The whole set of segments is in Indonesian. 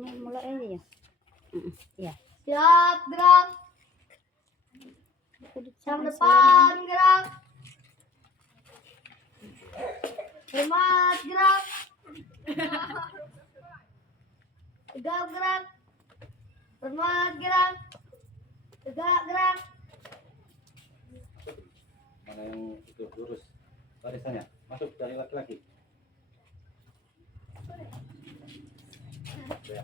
mulai aja ya. Ya. Siap, gerak. Yang depan, gerak. Hemat, gerak. Tegak, gerak. Hemat, gerak. Tegak, gerak. Mana yang itu lurus barisannya, masuk dari laki-laki. Ya.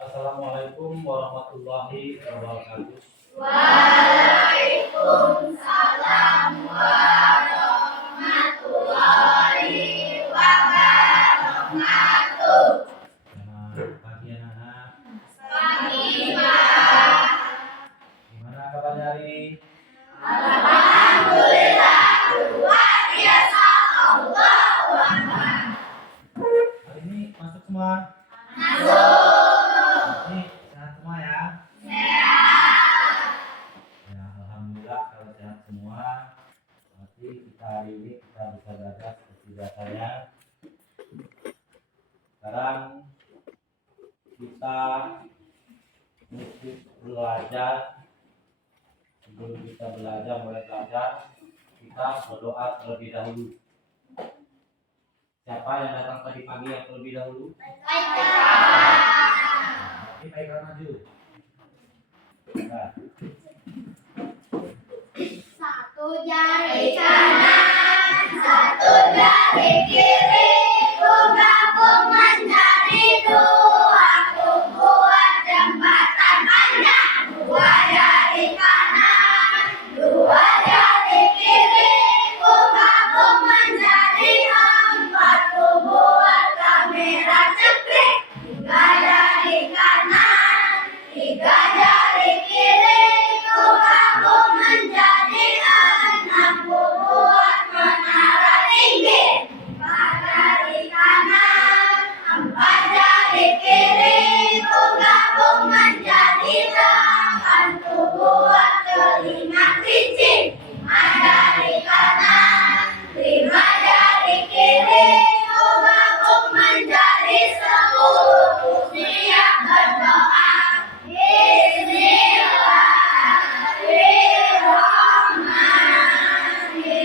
Assalamualaikum warahmatullahi wabarakatuh. Waalaikumsalam warahmatullahi wabarakatuh. Selamat pagi anak-anak. Pagi, Pak. Gimana kabarnya hari ini? Alhamdulillah, luar biasa. Allahu Akbar. Hari ini masuk semua? Masuk. Ini sehat semua ya? Sehat. Ya, alhamdulillah kalau sehat semua. Nanti kita hari ini kita bisa belajar seperti biasanya. Sekarang kita mesti belajar. Sebelum kita mulai belajar, kita berdoa terlebih dahulu. Siapa yang datang tadi pagi yang terlebih dahulu? Ini baiklah maju. Nah, Satu jari kanan, satu jari kiri, ku gabung menjadi dua, ku buat jembatan panjang. Dua jari kanan, dua jari kiri, ku gabung menjadi empat, ku buat kamera cekrik. Tiga jari kanan, tiga jari kiri, ku gabung menjadi enam, ku buat menara tinggi. Empat jari kanan, empat jari kiri, ku gabung menjadi delapan, ku buat telinga kelinci. Lima jari kanan, lima jari kiri, ku gabung menjadi 10, ku siap berdoa.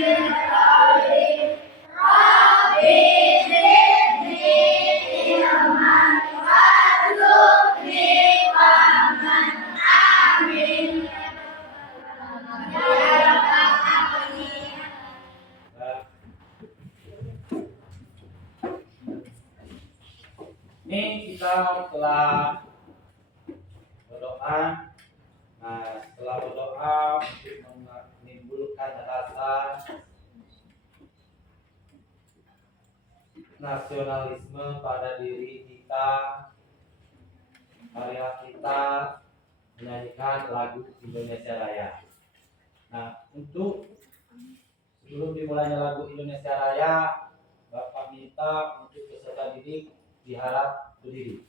Bismillahirrahmanirrahim. Rabbi zidni ilman warzuqni fahman. Amin. Ya Rabbal Alamin. ini kita telah berdoa. Nah, setelah berdoa untuk menimbulkan rasa nasionalisme pada diri kita, marilah kita menyanyikan lagu Indonesia Raya. Nah, untuk sebelum dimulainya lagu Indonesia Raya, Bapak minta untuk peserta didik diharap berdiri.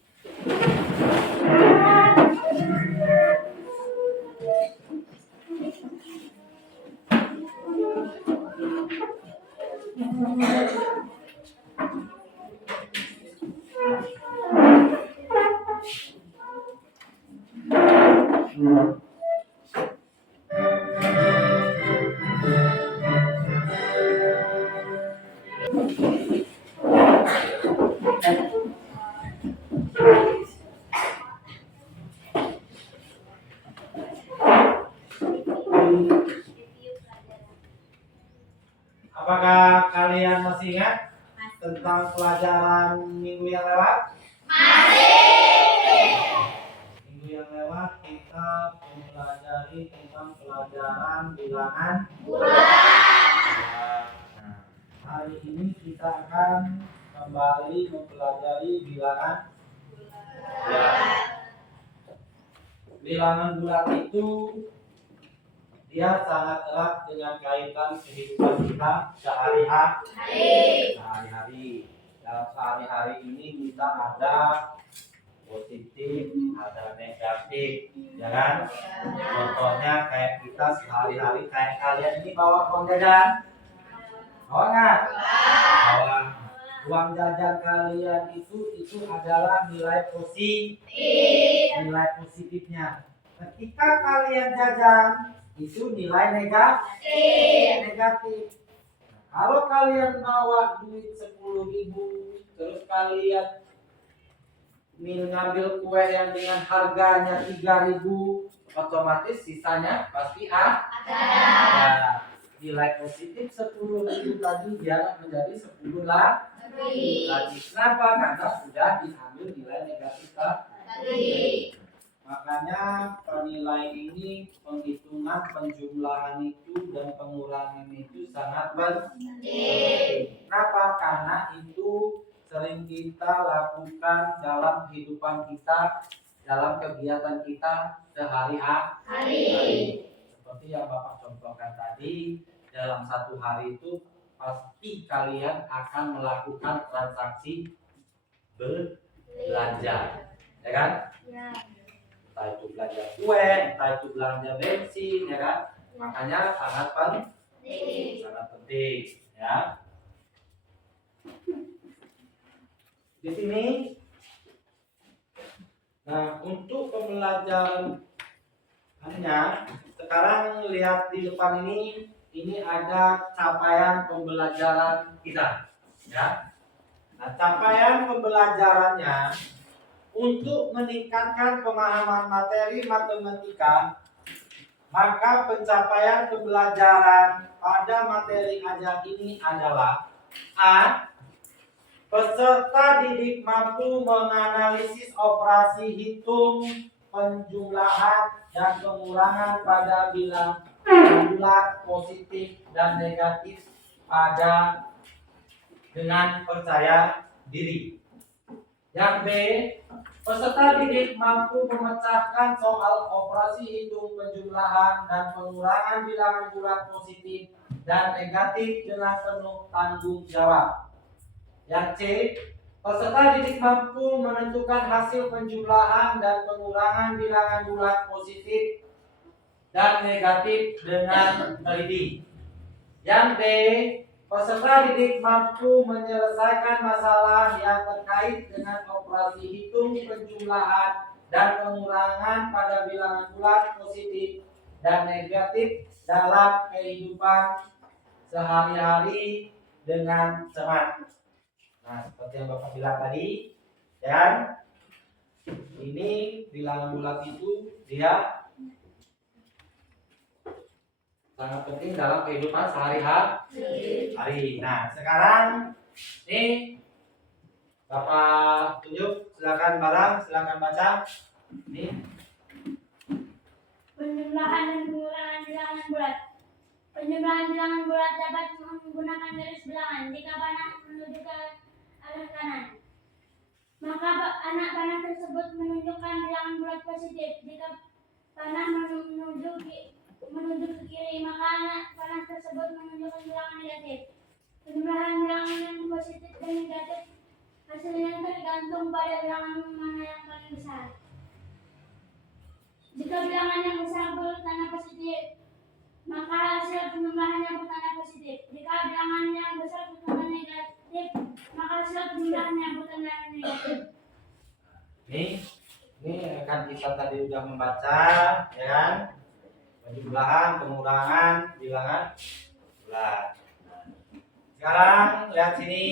Apakah kalian masih ingat tentang pelajaran minggu yang lewat? Minggu yang lewat kita mempelajari tentang pelajaran bilangan bulan. Nah, hari ini kita akan kembali mempelajari bilangan bulan. Bilangan bulan itu dia sangat erat dengan kaitan kehidupan kita sehari-hari. Dalam sehari-hari ini kita ada positif, ada negatif, ya kan? Contohnya kayak kita sehari-hari kayak kalian ini bawa uang jajan, bawa nggak? Bawa. Uang jajan kalian itu adalah nilai positifnya. Ketika kalian jajan itu nilai negatif. Kalau kalian bawa duit 10.000 terus kalian ngambil kue yang dengan harganya 3.000, otomatis sisanya pasti ada. Nilai positif 10.000 tadi dia menjadi 10 lagi. Kenapa? Karena sudah diambil nilai negatif tadi. Makanya penilaian ini, penghitungan, penjumlahan itu dan pengurangan itu sangat penting. Kenapa? Karena itu sering kita lakukan dalam kehidupan kita, dalam kegiatan kita sehari-hari. Seperti yang Bapak contohkan tadi, dalam satu hari itu pasti kalian akan melakukan transaksi belanja, ya kan? Ya. Entah itu belanja kue, entah itu belanja bensin, ya kan? Makanya sangat penting, ya. Di sini, nah untuk pembelajaran sekarang lihat di depan ini ada capaian pembelajaran kita, ya. Nah, capaian pembelajarannya untuk meningkatkan pemahaman materi matematika, maka pencapaian pembelajaran pada materi ajar ini adalah A. Peserta didik mampu menganalisis operasi hitung, penjumlahan, dan pengurangan pada bilangan bulat positif dan negatif dengan percaya diri. Yang B. Peserta didik mampu memecahkan soal operasi hitung, penjumlahan, dan pengurangan bilangan bulat positif dan negatif dengan penuh tanggung jawab. Yang C. Peserta didik mampu menentukan hasil penjumlahan dan pengurangan bilangan bulat positif dan negatif dengan teliti. Yang D. Peserta didik mampu menyelesaikan masalah yang terkait dengan operasi hitung, penjumlahan, dan pengurangan pada bilangan bulat positif dan negatif dalam kehidupan sehari-hari dengan cepat. Nah, seperti yang Bapak bilang tadi, ya, ini bilangan bulat itu dia sangat penting dalam kehidupan sehari-hari. Nah, sekarang ini Bapak tunjuk, silakan silakan baca. Ini penjumlahan dan pengurangan bilangan bulat. Penjumlahan bilangan bulat dapat menggunakan garis bilangan jika panah menuju ke arah kanan. Maka anak panah tersebut menunjukkan bilangan bulat positif. Jika panah menuju ke kiri, maka anak panah tersebut menunjukkan bilangan negatif. Penjumlahan bilangan yang positif dan negatif hasilnya tergantung pada bilangan mana yang paling besar. Jika bilangan yang besar bertanda positif, maka hasil penjumlahannya bertanda positif. Jika bilangan yang besar bertanda negatif, maka hasil penjumlahannya bertanda negatif. Ini kan kita tadi sudah membaca, ya kan? Penjumlahan, pengurangan, bilangan bulat. Sekarang lihat sini.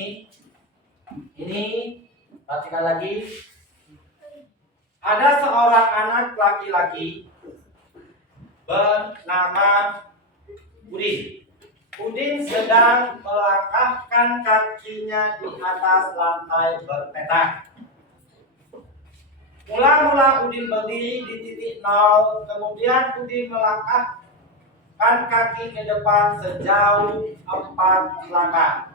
Ini perhatikan lagi. Ada seorang anak laki-laki bernama Budi. Udin sedang melangkahkan kakinya di atas lantai berpetak. Mula-mula Udin berdiri di titik 0, kemudian Udin melangkahkan kaki ke depan sejauh 4 langkah.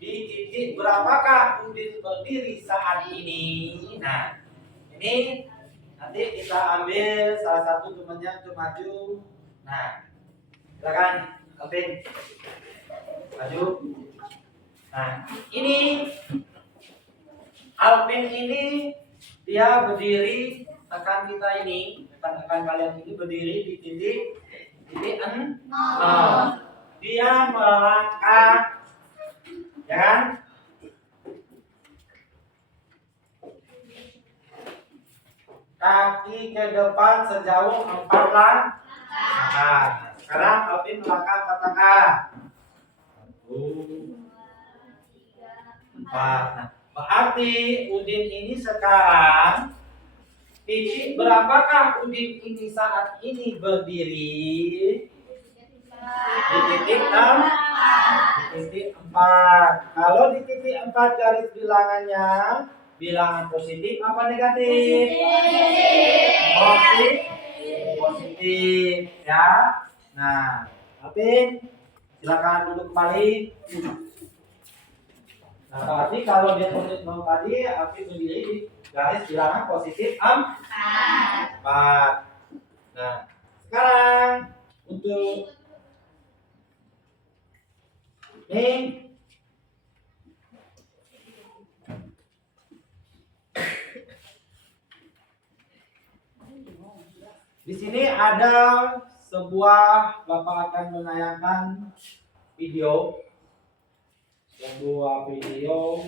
Di titik berapakah Udin berdiri saat ini? Nah, ini nanti kita ambil salah satu temannya untuk maju. Nah, silakan. Alvin, maju. Nah, ini Alvin ini dia berdiri, rekan kita ini, rekan kalian ini berdiri di titik 0. Dia melangkah, ya kan? Kaki ke depan sejauh 4 langkah. Sekarang Alvin melangkah 4 langkah. 1, 4. Nah, berarti Udin ini sekarang titik berapakah Udin ini saat ini berdiri? Di titik 6. Di titik 4. Kalau di titik 4 garis bilangannya bilangan positif apa negatif? Positif ya. Nah, Alvin silakan duduk kembali. Nah, berarti kalau dia positif 0 tadi, Alvin berdiri di garis bilangan positif 4. Nah, sekarang untuk ini di sini ada sebuah, Bapak akan menayangkan video, sebuah video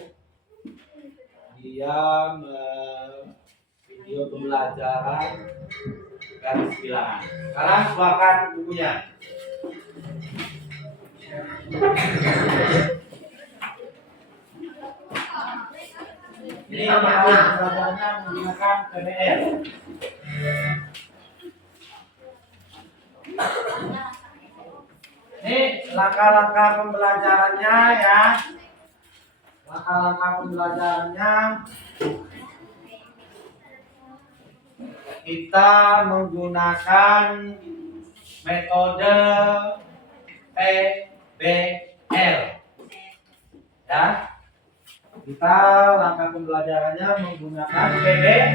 dia video pembelajaran garis bilangan. Sekarang keluarkan bukunya. Ini pembelajarannya menggunakan PBL. Ini langkah-langkah pembelajarannya ya. Langkah-langkah pembelajarannya kita menggunakan metode PBL. Ya. Kita langkah pembelajarannya menggunakan PBL.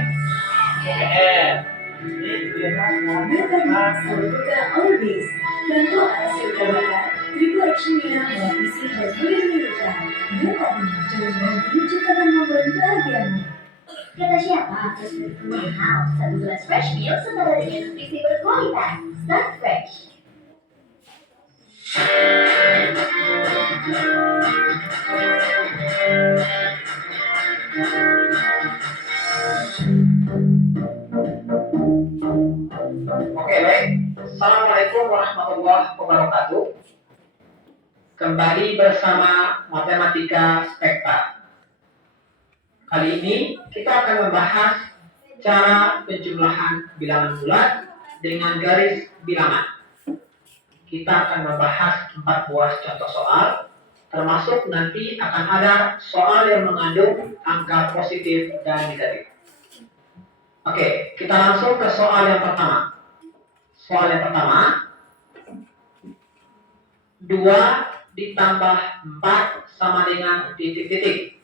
Orbis, bantu hasil kebakar, triplexia isi dan meninggikan. Dengan jangan nanti ciptakan momen bahagiamu. Kata siapa? Mahal. Satu gelas fresh milk setara dengan nutrisi berkualitas. Start fresh. Oke, baik. Assalamualaikum warahmatullahi wabarakatuh. Kembali bersama Matematika Spekta. Kali ini kita akan membahas cara penjumlahan bilangan bulat dengan garis bilangan. Kita akan membahas 4 buah contoh soal, termasuk nanti akan ada soal yang mengandung angka positif dan negatif. Oke, kita langsung ke soal yang pertama. Soal yang pertama, 2 ditambah 4 sama dengan titik-titik.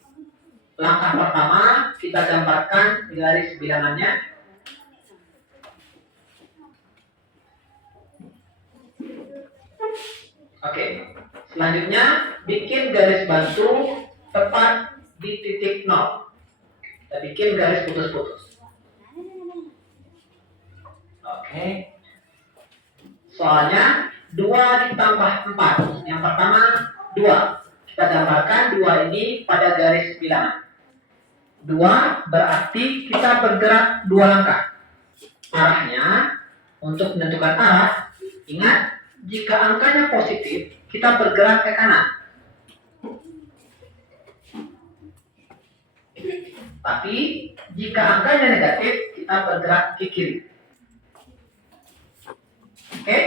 Langkah pertama, kita gambarkan garis bilangannya. Oke, selanjutnya bikin garis bantu tepat di titik 0. Kita bikin garis putus-putus. Oke. Soalnya 2 ditambah 4. Yang pertama 2. Kita gambarkan 2 ini pada garis bilangan. 2 berarti kita bergerak 2 langkah. Arahnya, untuk menentukan arah, ingat, jika angkanya positif, kita bergerak ke kanan. Tapi, jika angkanya negatif, kita bergerak ke kiri. Oke?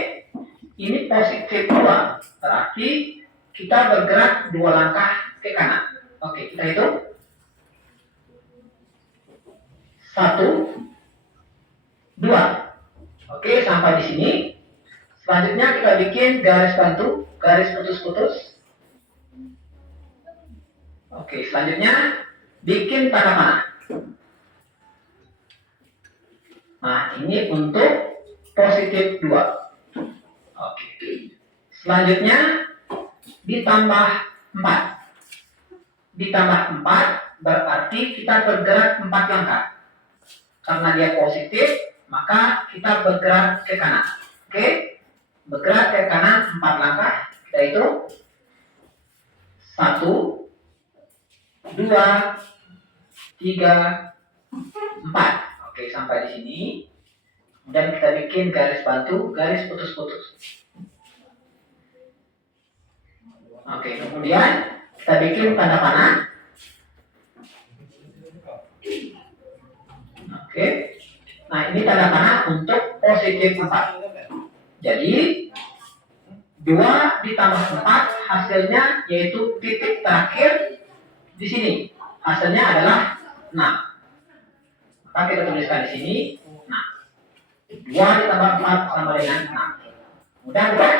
Ini positif 2, berarti kita bergerak 2 langkah ke kanan. Oke, kita hitung. 1, 2. Oke, sampai di sini. Selanjutnya kita bikin garis bantu, garis putus-putus. Oke, selanjutnya bikin tanda panah. Nah, ini untuk positif 2. Oke. Selanjutnya ditambah 4. Ditambah 4 berarti kita bergerak 4 langkah. Karena dia positif, maka kita bergerak ke kanan. Oke? Bergerak ke kanan 4 langkah. Kita hitung. 1, 2, 3, 4. Oke, sampai di sini. Kemudian kita bikin garis bantu, garis putus-putus. Oke, kemudian kita bikin tanda panah. Oke. Nah, ini tanda panah untuk positif 4. Jadi 2 ditambah 4 hasilnya yaitu titik terakhir di sini. Hasilnya adalah 6. Maka kita tuliskan di sini 6. 2 ditambah 4 sama dengan 6. Mudah bukan?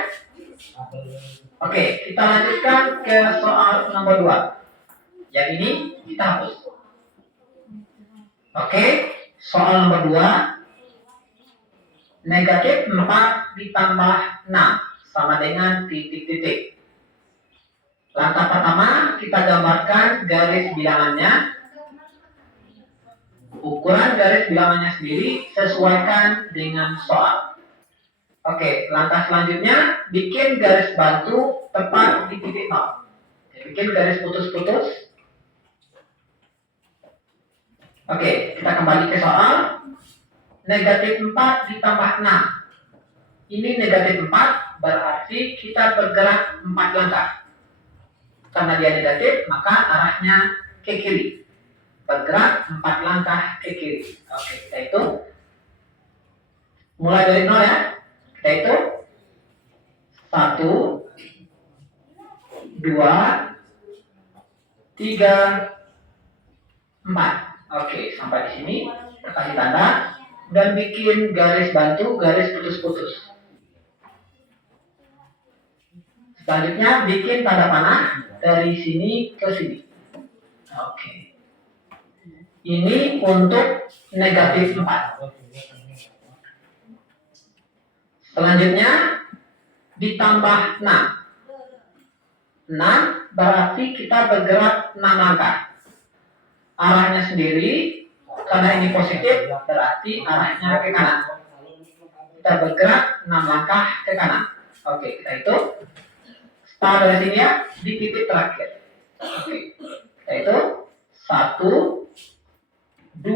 Oke, kita lanjutkan ke soal nomor 2. Yang ini kita hapus. Oke, soal nomor 2. Negatif 4 ditambah 6 sama dengan titik-titik. Langkah pertama, kita gambarkan garis bilangannya. Ukuran garis bilangannya sendiri sesuaikan dengan soal. Oke, langkah selanjutnya bikin garis bantu tepat di titik 0. Bikin garis putus-putus. Oke, kita kembali ke soal. Negatif 4 ditambah 6. Ini negatif 4 berarti kita bergerak 4 langkah. Karena dia negatif, maka arahnya ke kiri. Bergerak 4 langkah ke kiri. Oke, kita hitung. Mulai dari 0 ya. Kita hitung. 1, 2, 3, 4. Oke, sampai di sini. Kita kasih tanda. Dan bikin garis bantu, garis putus-putus. Selanjutnya bikin tanda panah dari sini ke sini. Oke. Ini untuk negatif 4. Selanjutnya ditambah 6. 6 berarti kita bergerak 6 langkah. Arahnya sendiri, karena ini positif, berarti arahnya ke kanan. Kita bergerak 6 langkah ke kanan. Oke, kita hitung. Start dari sini ya, di titik terakhir. Oke, kita hitung. 1, 2,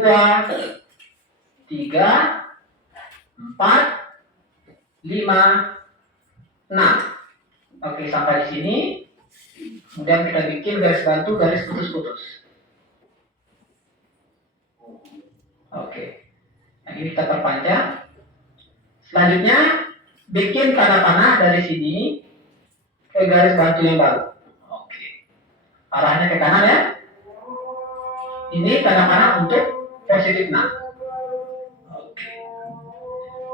3, 4, 5, 6. Oke, sampai di sini. Kemudian kita bikin garis bantu, garis putus-putus. Oke, nah ini kita perpanjang. Selanjutnya bikin tanda panah dari sini ke garis bantu yang baru. Oke, arahnya ke kanan ya. Ini tanda panah untuk positif 6. Oke.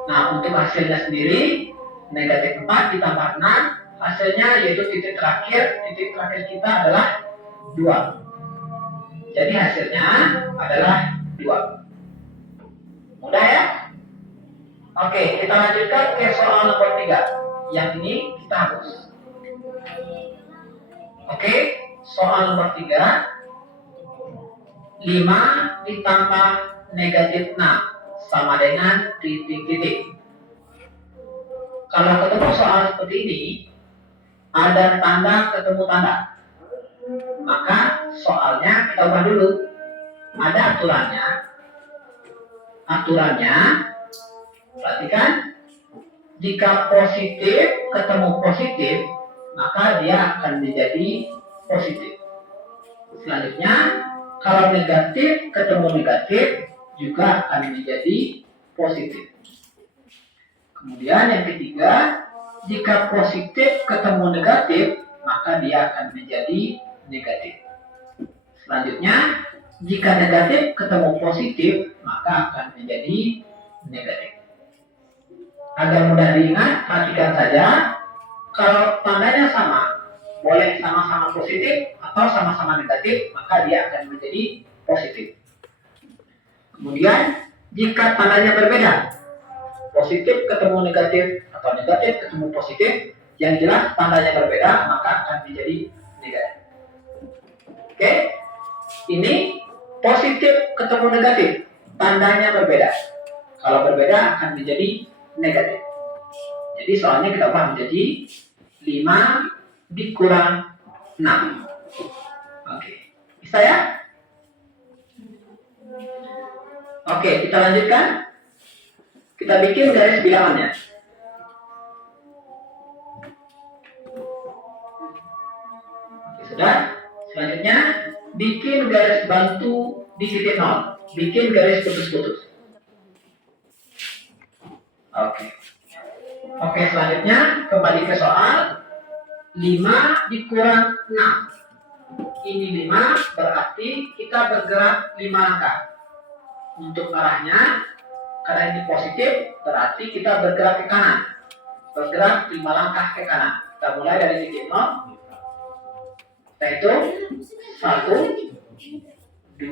Nah, untuk hasilnya sendiri negatif 4 ditambah 6, hasilnya yaitu titik terakhir kita adalah 2. Jadi hasilnya adalah 2. Mudah ya? Oke, kita lanjutkan ke soal nomor 3. Yang ini kita hapus. Oke, soal nomor 3. 5 ditambah negatif 6 sama dengan titik-titik. Kalau ketemu soal seperti ini, ada tanda ketemu tanda. Maka soalnya kita ubah dulu. Ada aturannya. Perhatikan, jika positif ketemu positif, maka dia akan menjadi positif. Selanjutnya, kalau negatif ketemu negatif, juga akan menjadi positif. Kemudian yang ketiga, jika positif ketemu negatif, maka dia akan menjadi negatif. Selanjutnya, jika negatif ketemu positif, maka akan menjadi negatif. Agar mudah diingat, perhatikan saja, kalau tandanya sama, boleh sama-sama positif atau sama-sama negatif, maka dia akan menjadi positif. Kemudian, jika tandanya berbeda, positif ketemu negatif atau negatif ketemu positif, yang jelas tandanya berbeda, maka akan menjadi negatif. Oke, ini positif ketemu negatif, tandanya berbeda. Kalau berbeda akan menjadi negatif. Jadi soalnya kita ubah menjadi 5 dikurang 6. Oke, bisa ya? Oke, kita lanjutkan. Kita bikin garis bilangannya. Oke, sudah. Selanjutnya, bikin garis bantu di titik 0. Bikin garis putus-putus. Oke. Oke, selanjutnya kembali ke soal 5 dikurang 6. Ini 5, berarti kita bergerak 5 langkah. Untuk arahnya, karena ini positif, berarti kita bergerak ke kanan. Bergerak 5 langkah ke kanan. Kita mulai dari titik 0. Kita hitung 1, 2,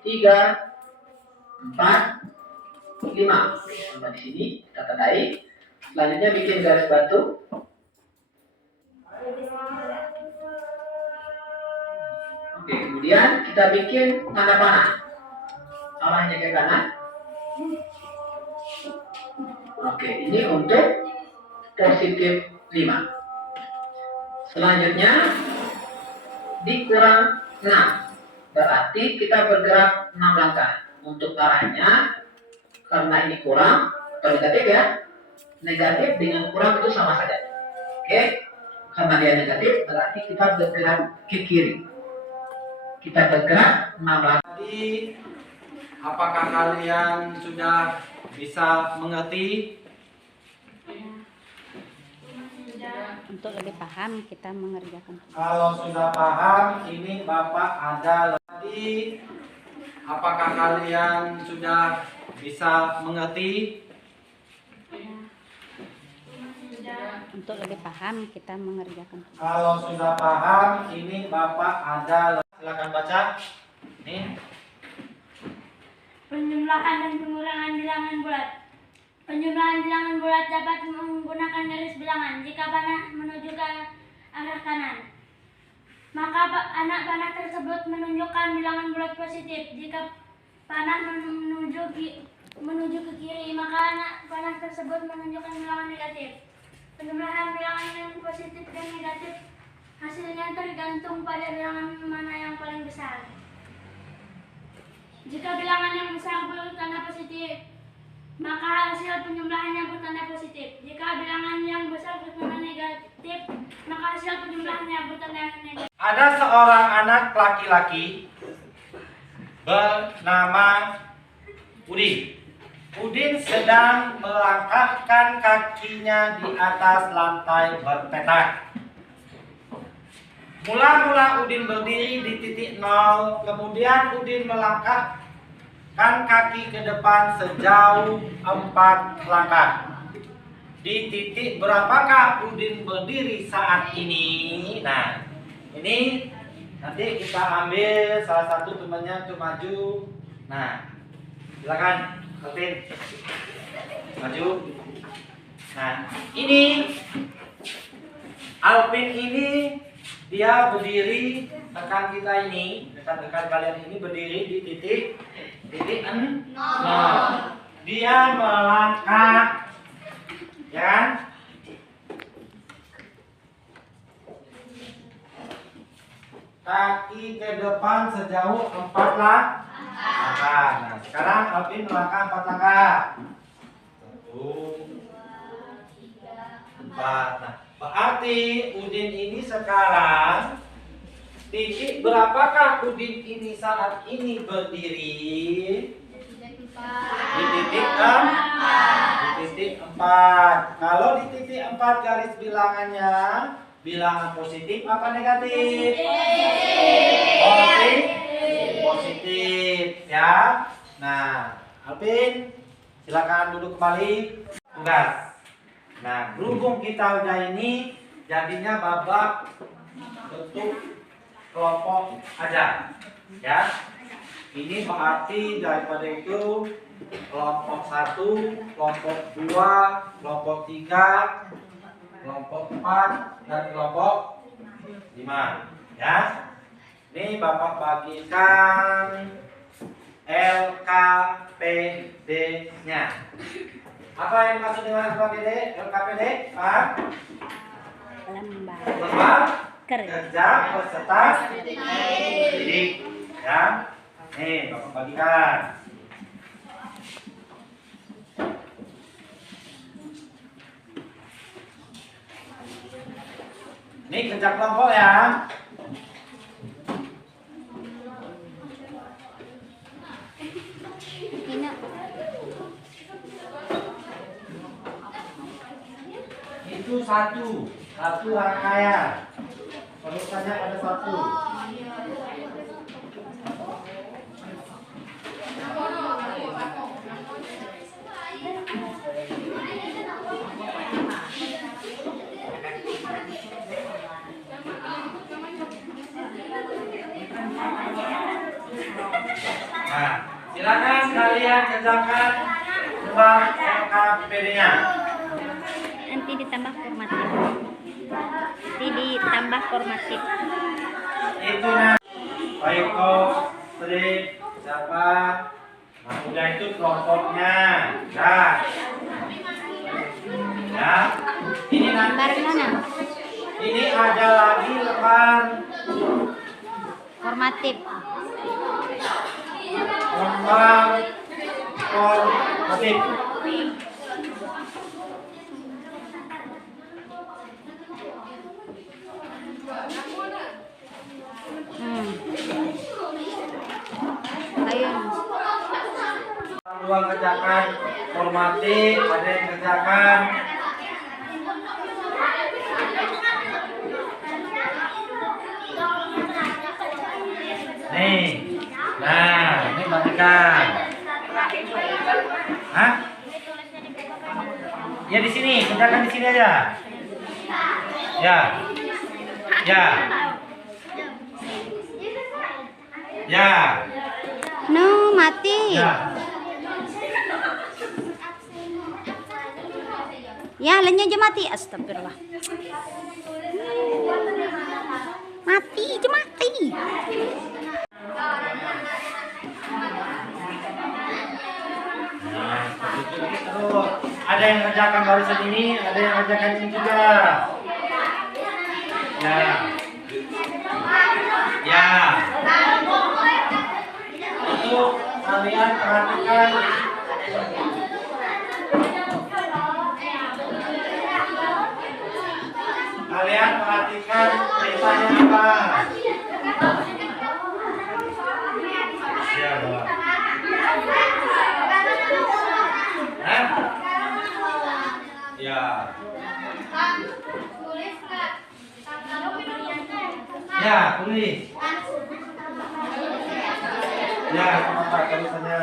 3, 4, 5. Sampai di sini kita tandai. Selanjutnya bikin garis batu. Oke, kemudian kita bikin tanda panah. Arahnya ke kanan. Oke, ini untuk positif 5. Selanjutnya dikurang 6. Berarti kita bergerak 6 langkah. Untuk arahnya, karena ini kurang atau negatif ya, negatif dengan kurang itu sama saja. Oke, karena dia negatif berarti kita bergerak ke kiri. Kita bergerak 6 langkah. Jadi, apakah kalian sudah bisa mengerti? Untuk lebih paham kita mengerjakan. Kalau sudah paham, ini Bapak ada tadi. Apakah kalian sudah bisa mengerti? Untuk lebih paham kita mengerjakan. Kalau sudah paham, ini Bapak ada. Silakan baca. Nih. Penjumlahan dan pengurangan bilangan bulat. Penjumlahan bilangan bulat dapat menggunakan garis bilangan jika panah menuju ke arah kanan. Maka anak panah tersebut menunjukkan bilangan bulat positif. Jika panah menuju ke kiri, maka anak panah tersebut menunjukkan bilangan negatif. Penjumlahan bilangan yang positif dan negatif hasilnya tergantung pada bilangan mana yang paling besar. Jika bilangan yang besar bertanda positif, maka hasil penjumlahannya bertanda positif. Jika bilangan yang besar bertanda negatif, maka hasil penjumlahannya bertanda negatif. Ada seorang anak laki-laki bernama Udin. Udin sedang melangkahkan kakinya di atas lantai berpetak. Mula-mula Udin berdiri di titik 0, kemudian Udin melangkahkan kaki ke depan sejauh 4 langkah. Di titik berapakah Udin berdiri saat ini? Nah, ini nanti kita ambil salah satu temannya untuk maju. Nah, silakan Alvin maju. Nah, ini Alvin ini dia berdiri, rekan kita ini, rekan-rekan kalian ini berdiri di titik 0. Dia melangkah, ya kan? Kaki ke depan sejauh 4 langkah. Nah, sekarang Alvin melangkah 4 langkah. 1, 2, 3, 4. 4. Nah, berarti Udin ini sekarang titik berapakah Udin ini saat ini berdiri? Di titik 4. Di titik 4. Kalau di titik 4 garis bilangannya bilangan positif apa negatif? Positif ya. Nah, Alvin silakan duduk kembali. Tugas. Nah, berhubung kita udah ini, jadinya babak bentuk kelompok aja, ya. Ini berarti daripada itu kelompok 1, kelompok 2, kelompok 3, kelompok 4, dan kelompok 5, ya. Ini Bapak bagikan LKPD-nya. Apa yang dimaksud dengan LKPD? Pak? Lembar kerja peserta didik. Ya. Nih, Bapak bagikan. Ini kerja kelompok ya. Itu satu rangkaian. Penulisannya ada satu. Nah, silakan kalian kerjakan lembar LKPD-nya. Nanti ditambah formatif. Itu Baiko, strip, siapa? Nah, udah itu kelompoknya. Nah, ya. Ini Lembar mana? Ini ada lagi lembar Formatif. Ayun. Ruang kerjakan formatif, ada yang kerjakan nih. Nah, ini bagikan. Hah? Ya di sini, kerjakan di sini aja. Ya. Ya. Ya. No, mati. Ya. Ya, lainnya aja mati. Astagfirullah. Mati, aja mati. Nah, terus ada yang kerjakan barisan ini, ada yang kerjakan ini juga. Ya. Ya. Itu kalian perhatikan. Kalian perhatikan perintahnya apa? Ya, Bapak. Hah? Ya. Ya, tulis. Ya, apa tulisannya?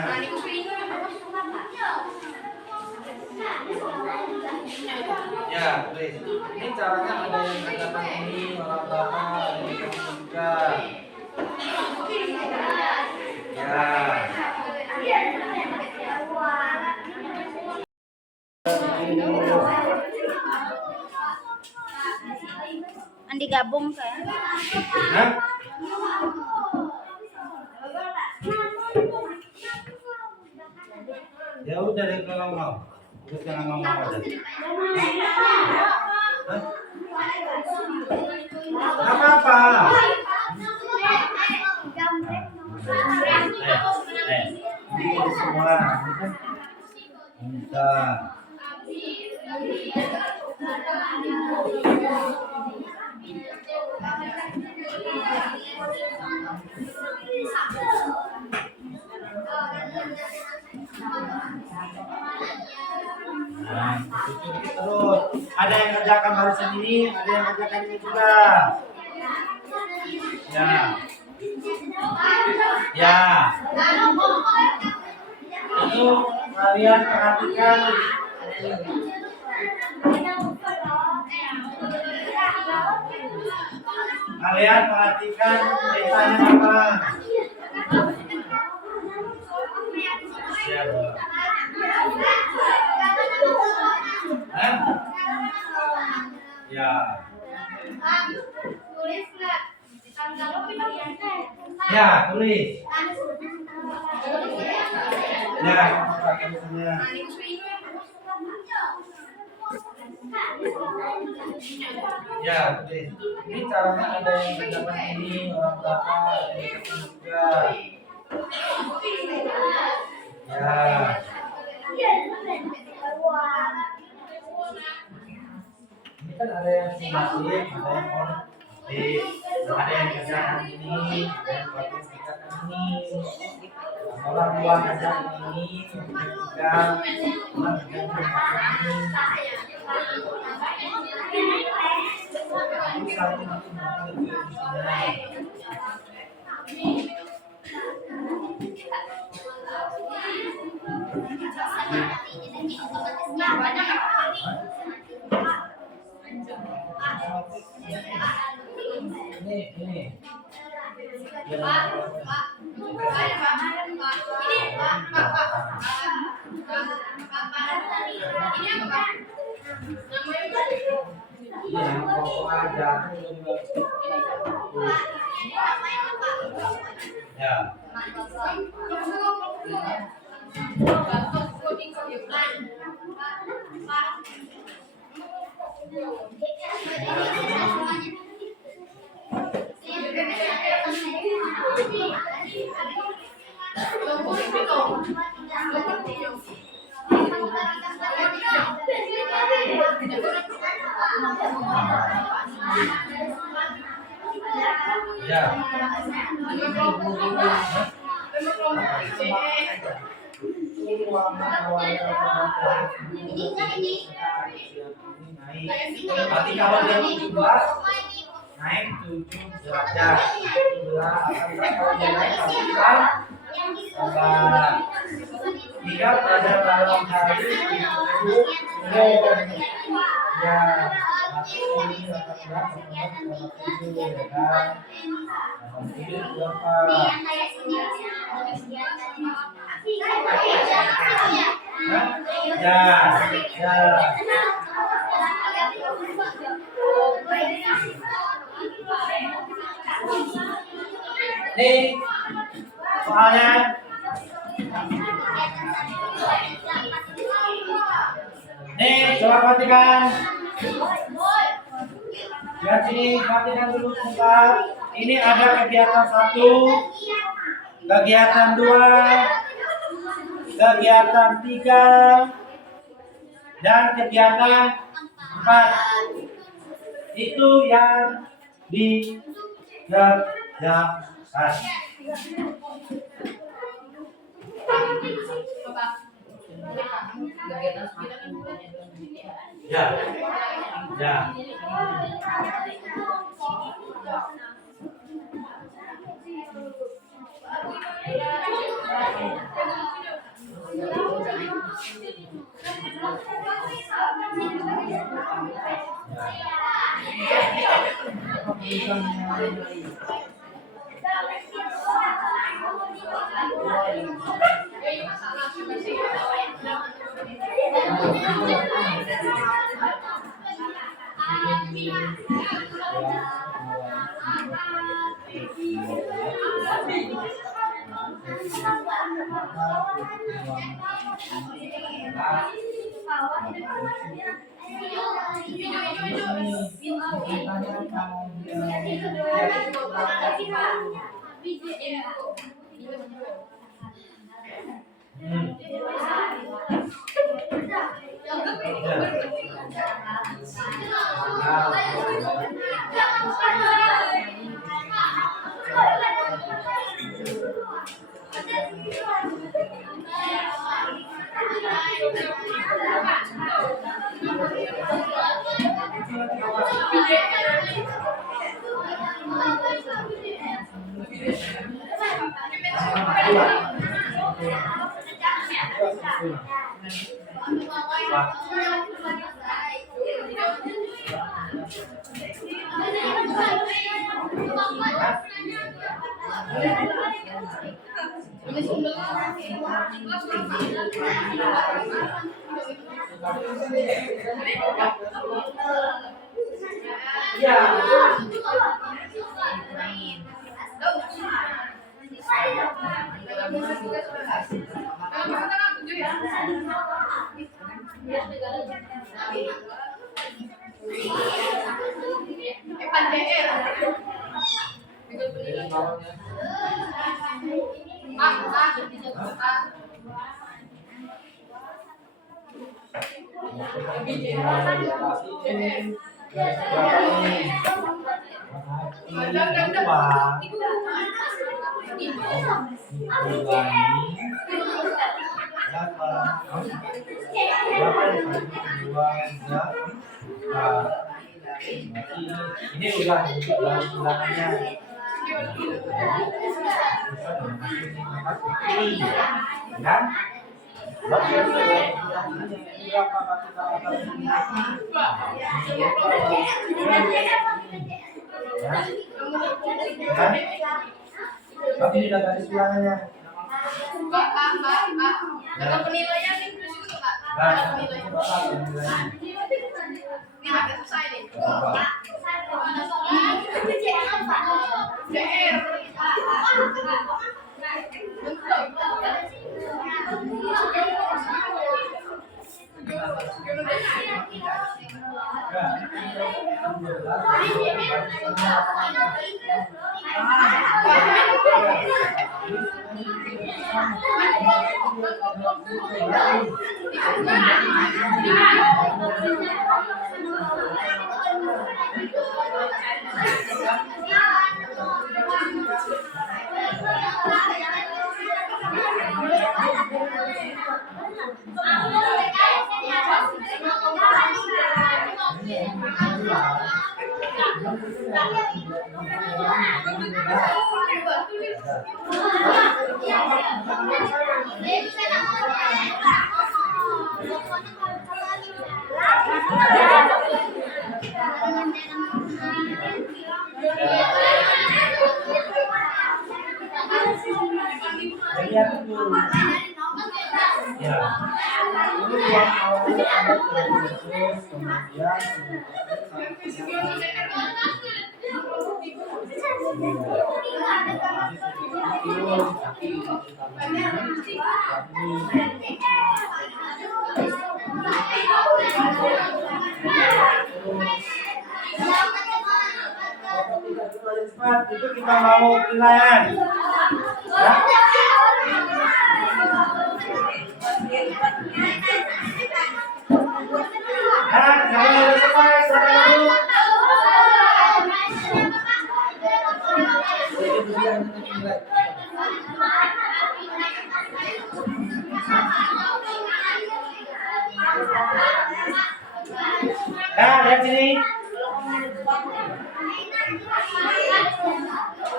Ya, tulis. Ini caranya ada yang katakan ini orang berapa, ada yang katakan juga. Ya. Andi gabung saya. Hah? Ya udah deh kalau mau. Terus jangan ngomong aja. Hah? Apa-apa. Ini semua. Bentar. warisan ini ada yang kerjakan ini juga. Ya. Ya. Itu kalian perhatikan. Kalian perhatikan ceritanya apa? Ya, Hah? Ya. Ya, tulis. Ya, pakai tulisannya. Ya, tulis. Ini caranya ada yang mendapat ini orang belakang, ada yang juga. Ya. Ini kan ada yang simatik, ada yang konflik, ada yang kerjakan ini, ada yang bagus kerjakan ini. Orang tua kerjakan ini, juga orang kerjakan ini. Ini satu nanti makan lebih ini. Ya. Ya. Berarti kalau dia 17 naik 7 derajat. 17 kalau dia naik 9 tiga pada malam hari itu ya masuk ini 18 itu ya kan itu berapa ya nih soalnya nih coba perhatikan lihat sini perhatikan dulu sebentar ini ada kegiatan 1 kegiatan 2 kegiatan 3 dan kegiatan 4 itu yang dikerjakan. Ya, ya. Ini udah ulangannya. Ya. Tapi ini udah kasih ulangannya. Ada penilaian nih terus itu Kak. Ada penilaian. Ini agak susah ini. Ya. Ini ruang awalnya ada terus kemudian itu kita mau penilaian. Ya. Kalau udah selesai, silakan dulu. Nah, lihat sini.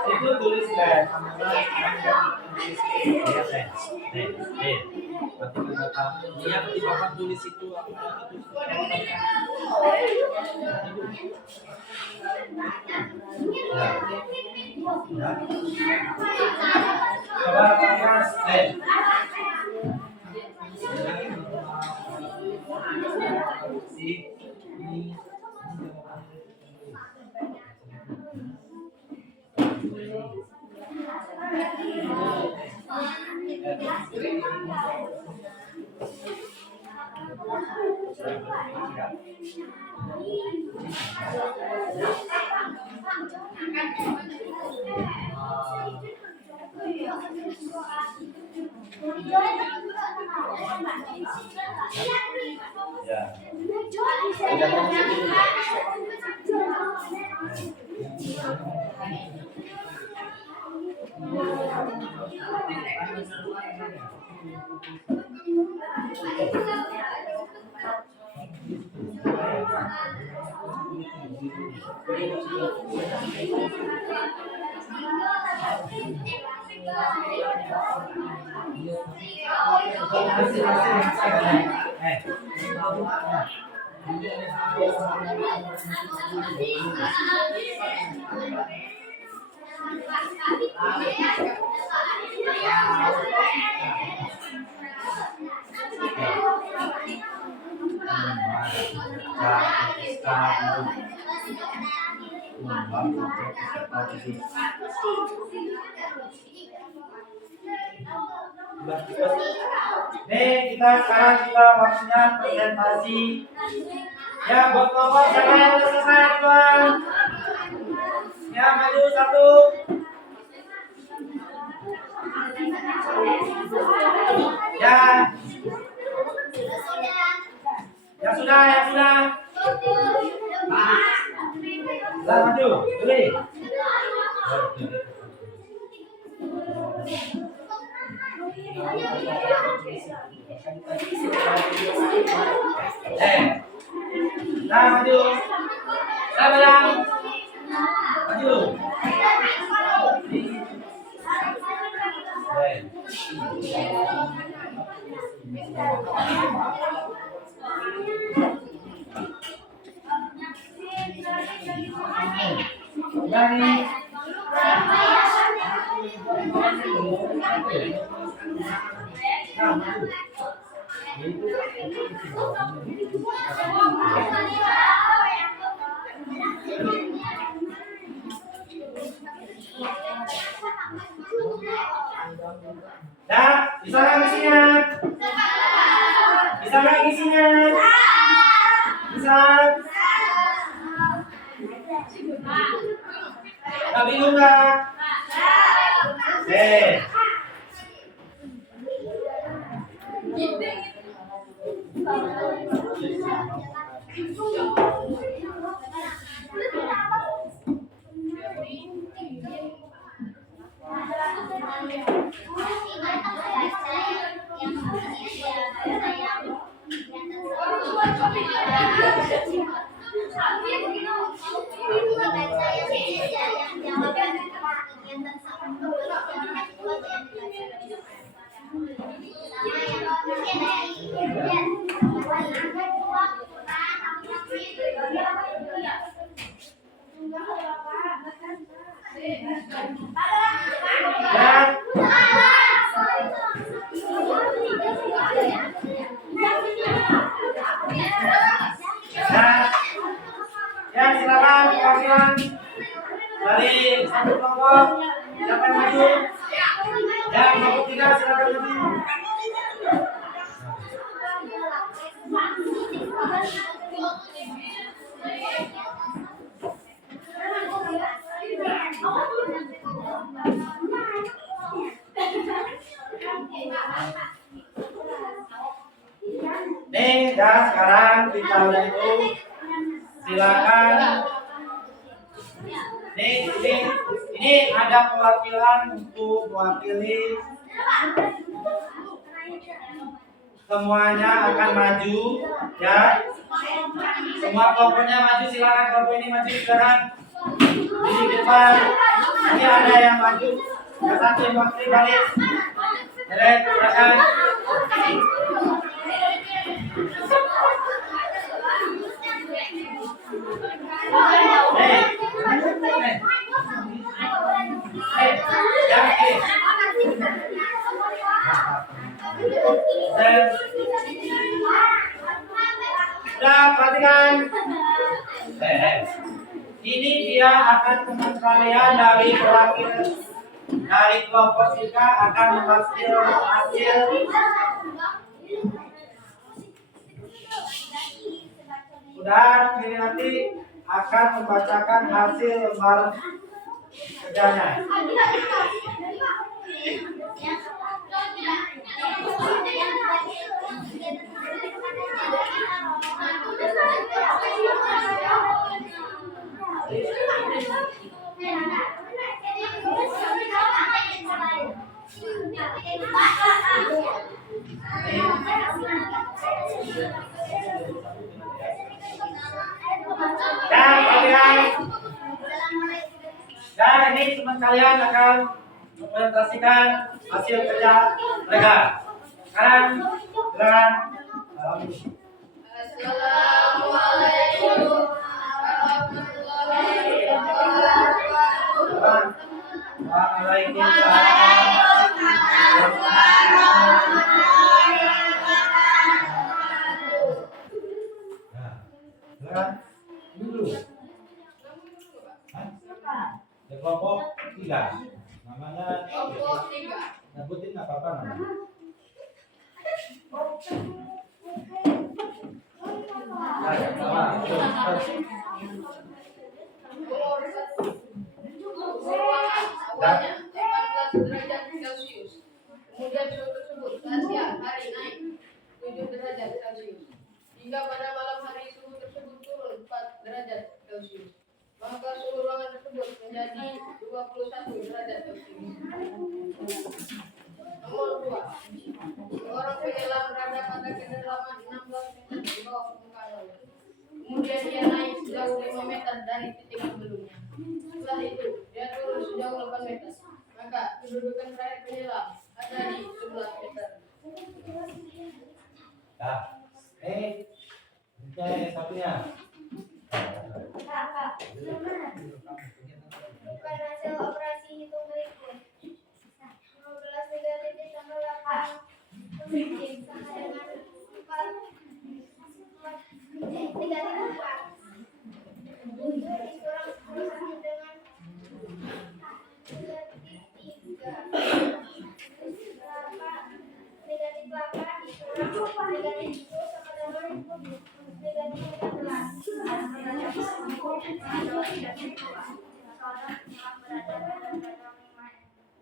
Itu tulis kan. Iya, nanti Bapak tulis itu Ya. Coba Mas, Ya. Nih, sekarang kita waktunya presentasi. Ya, buat kelompok siapa yang udah selesai duluan? Ya, maju satu. Ya. Yang sudah. Lah, maju. Pilih. Nah, maju. Sabar. Maju. Dari Dah, bisa nggak isinya? Bisa nggak isinya? Bisa. Nggak bingung nggak? Ya, silakan perwakilan dari satu kelompok. Siapa yang maju? Ya, kelompok 3 silakan maju. Nih, dan sekarang kita udah itu. Silakan. Ini ada perwakilan untuk mewakili. Semuanya akan maju, ya. Semua kelompoknya maju, silakan kelompok ini maju sekarang. Di depan. Nanti ada yang maju. Yang satu yang mewakili balik. Silakan. Sudah perhatikan. Ini dia akan teman kalian dari perwakilan dari kelompok Sika akan menghasil hasil. Sudah, ini nanti akan membacakan hasil lembar kerjanya. Dan kalian ini teman kalian akan mempresentasikan hasil kerja mereka. Sekarang silakan. Assalamualaikum warahmatullahi wabarakatuh. Waalaikumsalam. Nah, silakan. Ini dulu. Hah? Ya, kelompok 3. Namanya Kelompok 3. sebutin nggak apa-apa namanya. Nah, yang pertama, Nomor 1. Ruangan awalnya 18 derajat Celcius. Kemudian suhu tersebut saat siang hari naik 7 derajat Celcius. Hingga pada malam hari suhu tersebut turun 4 derajat Celcius. Maka suhu ruangan tersebut menjadi 21 derajat Celcius. Nomor 2. Seorang penyelam berada pada kedalaman 16 meter di bawah permukaan laut. Kemudian dia naik sejauh 5 meter dari titik sebelumnya. Setelah itu, dia turun sejauh 8 meter. Maka kedudukan terakhir penyelam ada di 11 meter. nah, ini satunya. Bukan hasil operasi hitung berikut. 15 negatif ditambah 8 positif sama dengan 4 negatif 4. 7 dikurang 10 sama dengan negatif 3. 8 negatif 8 dikurang negatif 10 sama dengan negatif 14. Seorang yang berada pada kedalaman 5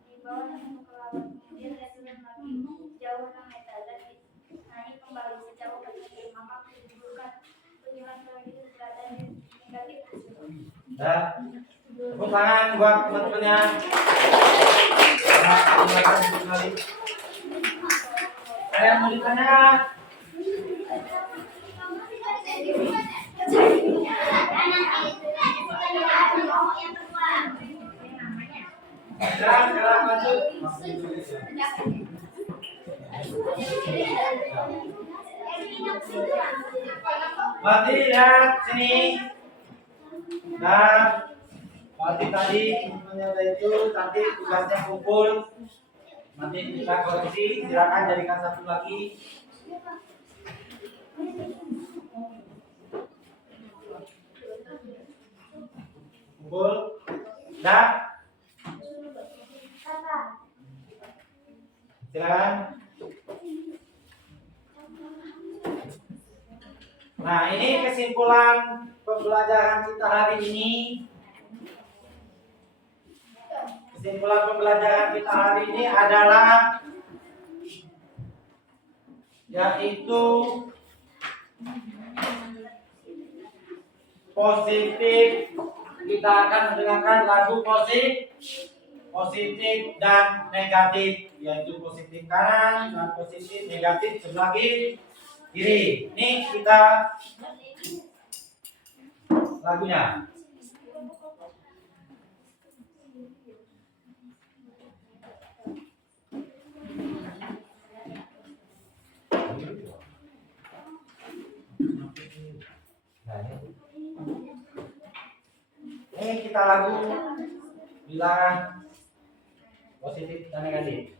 di bawah permukaan laut, kemudian dia turun lagi jauh 6 meter dan naik kembali sejauh 4 meter, maka kedudukan penyelam selanjutnya berada di negatif 10. Nah, tepuk tangan buat teman-temannya. Nah, silakan kembali. Ada yang mau ditanya? Sekarang lanjut. Mati lihat sini. Nah, mati tadi temannya udah itu, nanti tugasnya kumpul. Nanti kita koreksi, silakan jadikan satu lagi. Kumpul. Dah. Silakan. Nah, ini kesimpulan pembelajaran kita hari ini. Kesimpulan pembelajaran kita hari ini adalah yaitu positif. Kita akan mendengarkan lagu positif dan negatif, yaitu positif kanan dan positif negatif sebelah kiri. Ini kita lagunya. Ini kita lagu bilangan positif dan negatif.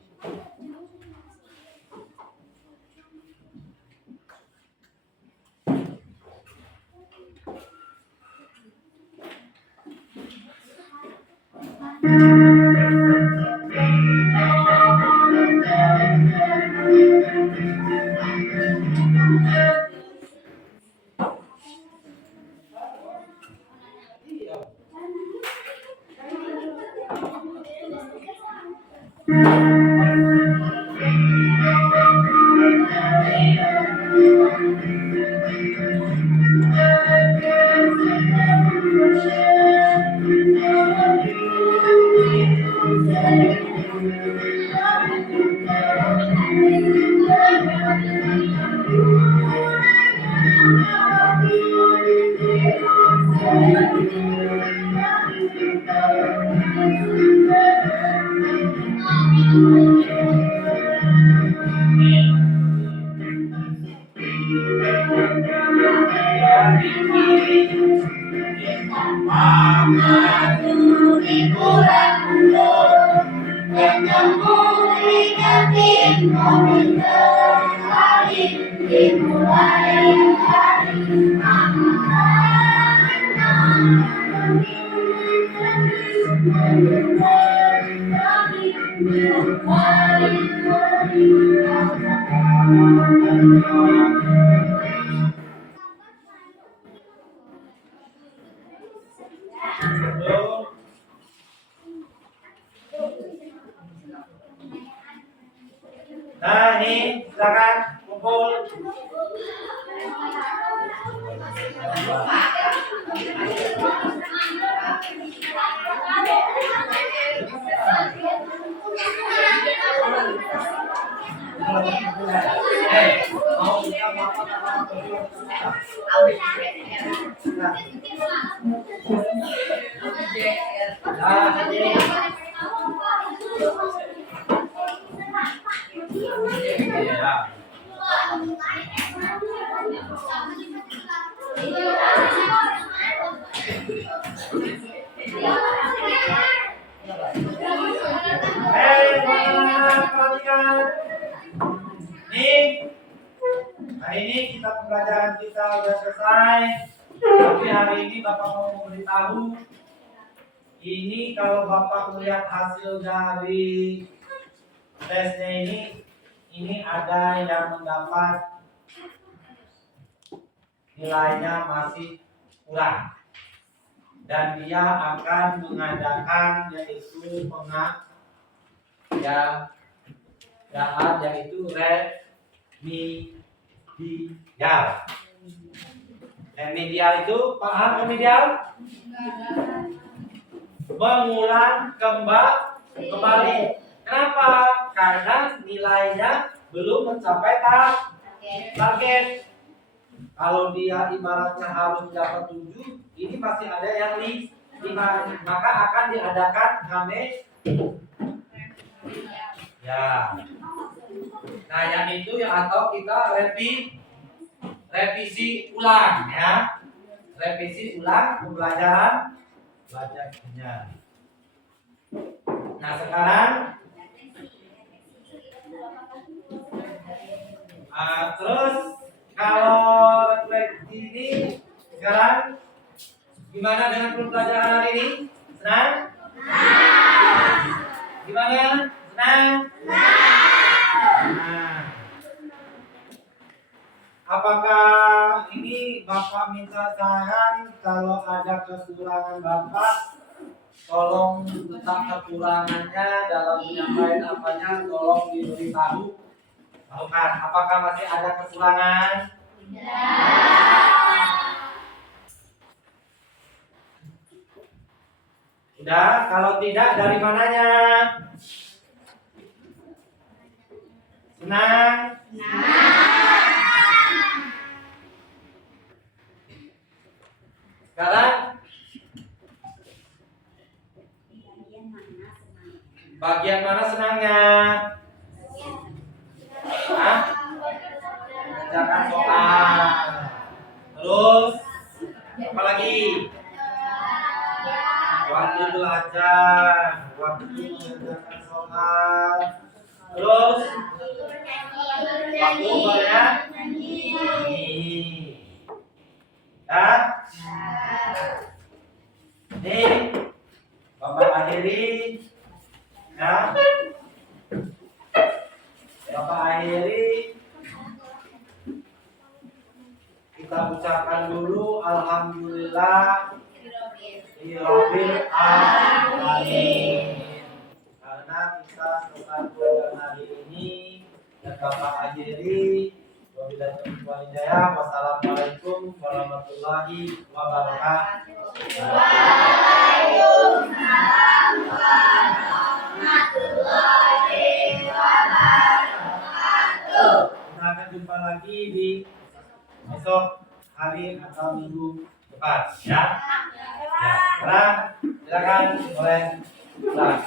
Thank you. Belum. Nah, ini silakan kumpul. Mau kita makan Nah, ini. Ya. Perhatikan. Nih, hari ini kita pembelajaran kita sudah selesai. Tapi hari ini Bapak mau memberitahu, ini kalau Bapak melihat hasil dari tesnya ini ada yang mendapat nilainya masih kurang, dan dia akan mengadakan yaitu pengajaran yaitu remedial. Remedial itu paham remedial? Mengulang kembali. Kenapa? Karena nilainya belum mencapai target. Kalau dia ibaratnya harus dapat 7, ini masih ada yang 5, maka akan diadakan ya. Nah, yang itu atau kita revisi ulang ya. Revisi ulang belajarnya. Nah, sekarang terus kalau refleksi ini sekarang gimana dengan pembelajaran hari ini? Senang? Gimana? Senang? Nah, apakah ini Bapak minta saran kalau ada kekurangan Bapak? Tolong tentang kekurangannya dalam menyampaikan apanya tolong diberitahu. Bukan, apakah masih ada kekurangan? Sudah, kalau tidak dari mananya? Senang? Sekarang bagian mana senangnya? Hah? Mengerjakan soal. Terus apa lagi? Waktu belajar, waktu mengerjakan soal. Terus waktu bernyanyi. Ya? Nih, Bapak akhiri. Ya. Bapak akhiri. Kita ucapkan dulu alhamdulillah rabbil alamin. Karena kita selesai belajar hari ini dan Bapak akhiri. Wabillahi taufiq wal hidayah. Wassalamualaikum warahmatullahi wabarakatuh. Waalaikumsalam warahmatullahi wabarakatuh. Kita akan jumpa lagi di besok hari atau minggu depan ya. Ya, sekarang silakan boleh pulang.